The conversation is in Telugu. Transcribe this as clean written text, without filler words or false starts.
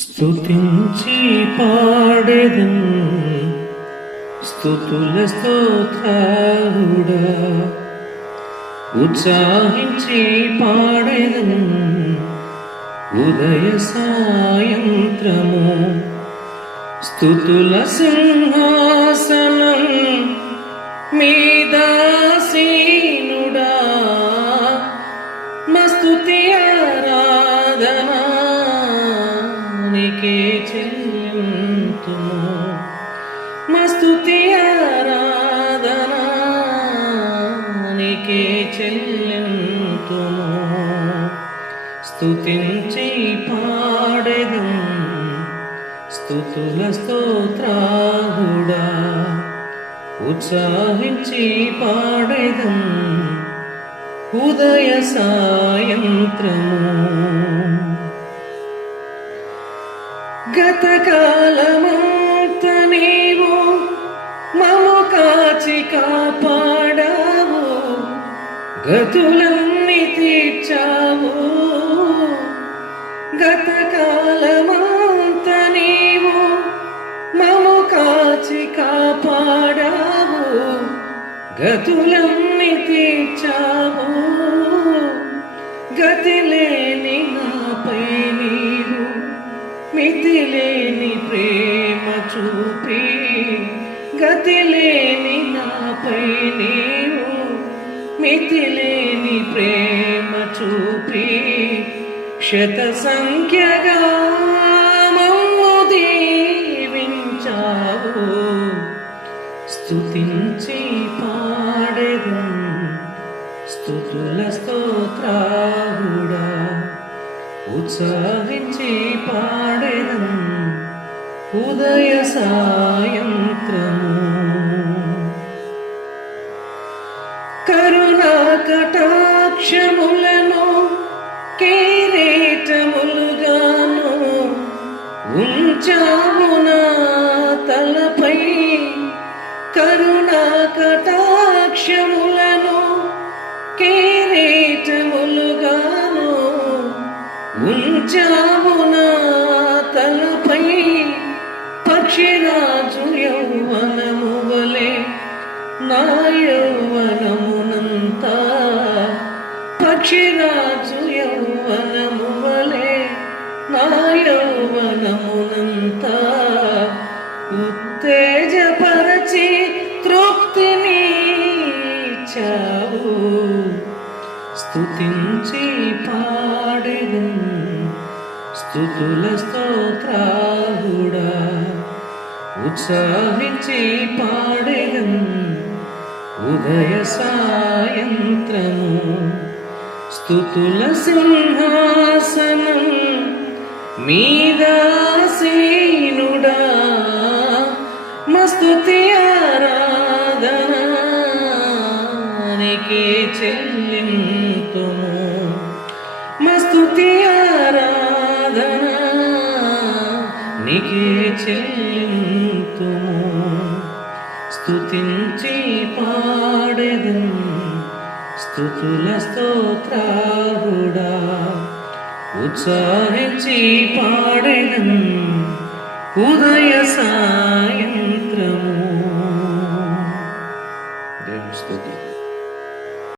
స్తుతించి పాడెదన్ స్తుతుల స్తోత్రాలుడా, ఉత్సాహించి పాడెదన్ ఉదయ సాయంత్రము. స్తుతుల సింహాసనం మీదాసీనుడా, మస్తుతి ఆరాధనా నీకే చెల్లింతుము. మస్తుతి ఆరాధనా నీకే చెల్లింతుము. స్తుతించి పాడెదం స్తుతుల స్తోత్రాలుడా, ఉత్సాహించి పాడెదం ఉదయ సాయంత్రము. గతకాలమంత నీవు మము కాచి కాపాడావు, గతులన్నీ తీర్చావు. గతకాలమంత నీవు మము కాచి కాపాడావు, గతులన్నీ తీర్చావు. గతిలేని నాపై నీవు మితిలేని ప్రేమ చూపి, గతిలేని నాపై నీవు మితిలేని ప్రేమ చూపి, శత సంఖ్యగా మమ్ము దీవించావు. స్తుతించి పాడెదం స్తుతుల స్తోత్రాలుడా, ఉత్సాహించి పాడెదం ఉదయ సాయంత్రము. కరుణా కటాక్షములను కిరీటములుగాను ఉంచావు నా తలపై. కరుణా కటాక్షములను కిరీటములుగాను ఉంచావు నా తలపై. పక్షిరాజు యౌవనము వలె నా యౌవనమునంతా, పక్షిరాజు యౌవనము వలె నా యౌవనమునంతా ఉత్తేజపరచి తృప్తిని ఇచ్చావు. స్తుతించి పాడెదం స్తుతుల స్తోత్రాలుడా, ఉత్సాహించి పాడెదం ఉదయ సాయంత్రము. స్తుతుల సింహాసనం మీదాసీనుడా, మస్తుతి ఆరాధనా నీకే చెల్లింతుము. మస్తుతి ఆరాధనా నీకే చెల్లింతుము. స్తుతించి పాడెదం స్తుతుల స్తోత్రాలుడా, ఉత్సాహించి పాడెదం ఉదయ సాయంత్రము. దేవుని స్తుతి.